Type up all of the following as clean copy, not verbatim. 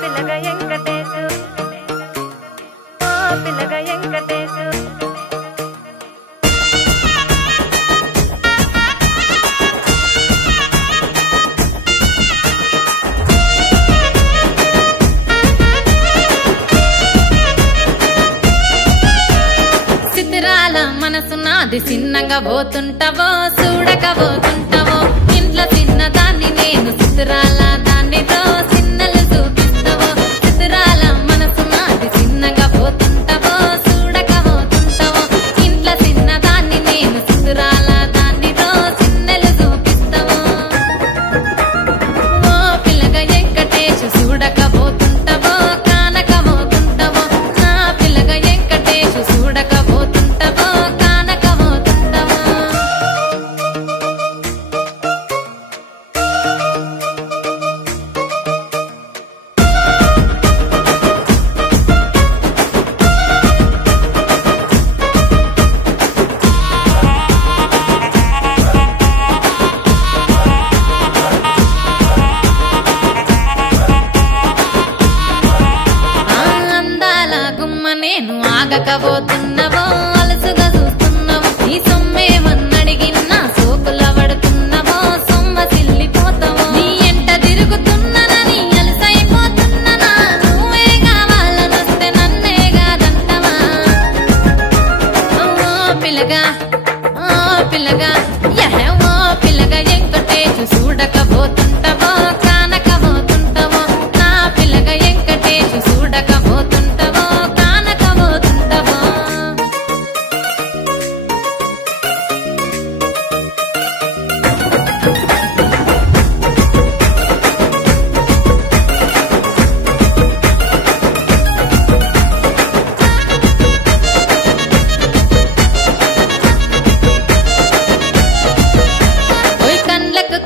పిల్లగా వెంకటేశు ఓ పిల్లగా వెంకటేశు మనసు నాది చిన్నగా పోతుంటావో చూడక పోతుంటావో ఇంట్లో చిన్న దాన్ని నేను చిత్రాల దాన్నితో చిన్నలు చూపిస్తావో చిత్రాల మనసు నాది చిన్నగా పోతుంటావో చూడక పోతుంటావో ఇంట్లో చిన్న దాన్ని నేను చిత్రాల దాన్నితో చిన్నలు చూపిస్తావో ఓ పిల్లగా వెంకటేశు చూడక పోతుంటావో కానక పోతుంటావో నా పిల్లగా వెంకటేశు చూడక పోతుంటావో నేను ఆగకపోతున్నావో అలసుగా చూస్తున్నావో నీ సొమ్మేమన్నడిగిన్నా సోకుల పడుతున్నావో సొమ్మ సిల్లిపోతావో నీ ఎంట తిరుగుతున్నానని అలసైపోతున్నానా నువ్వే కావాలనొస్తే నన్నే కాదంటవా ఓ పిల్లగా ఓ పిల్లగా వెంకటేశు చూడకపోతుంటావో కానకపోతుంటావో నా పిల్లగా వెంకటేశు చూడకపోతుంటావో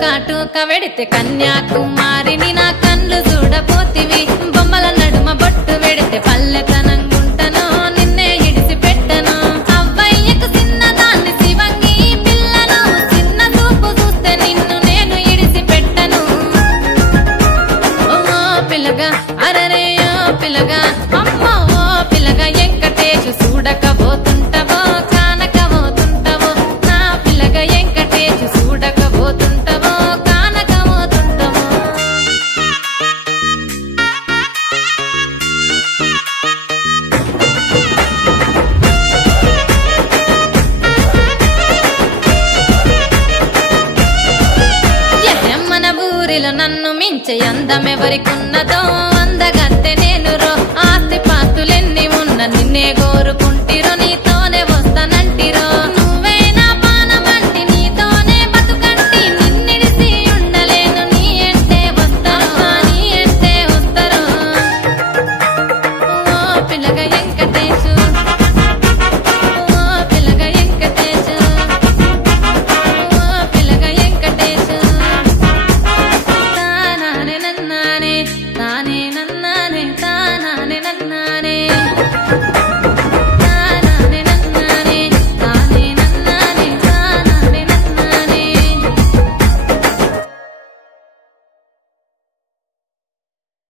కాటుక వెడితే కన్యాకుమారిని నా కళ్ళు చూడపోతివి బొమ్మల నడుమ బొట్టు వెడితే పల్లెతనంగుంటను నిన్నే ఇడిసి పెట్టను అవ్వయ్యకు చిన్నదాన్ని శివంగి పిల్లను చిన్న చూపు చూస్తే నిన్ను నేను ఇడిసి పెట్టను ఓ పిల్లగా అరరే ఓ పిల్లగా అమ్మో ఓ పిల్లగా వెంకటేశు చూడకపోతుంటావో కానకపోతుంటావో నా పిల్లగా వెంకటేశు చూడకపోతుంటావో నన్ను మించే అందమెవరికున్నదో అందగత్తె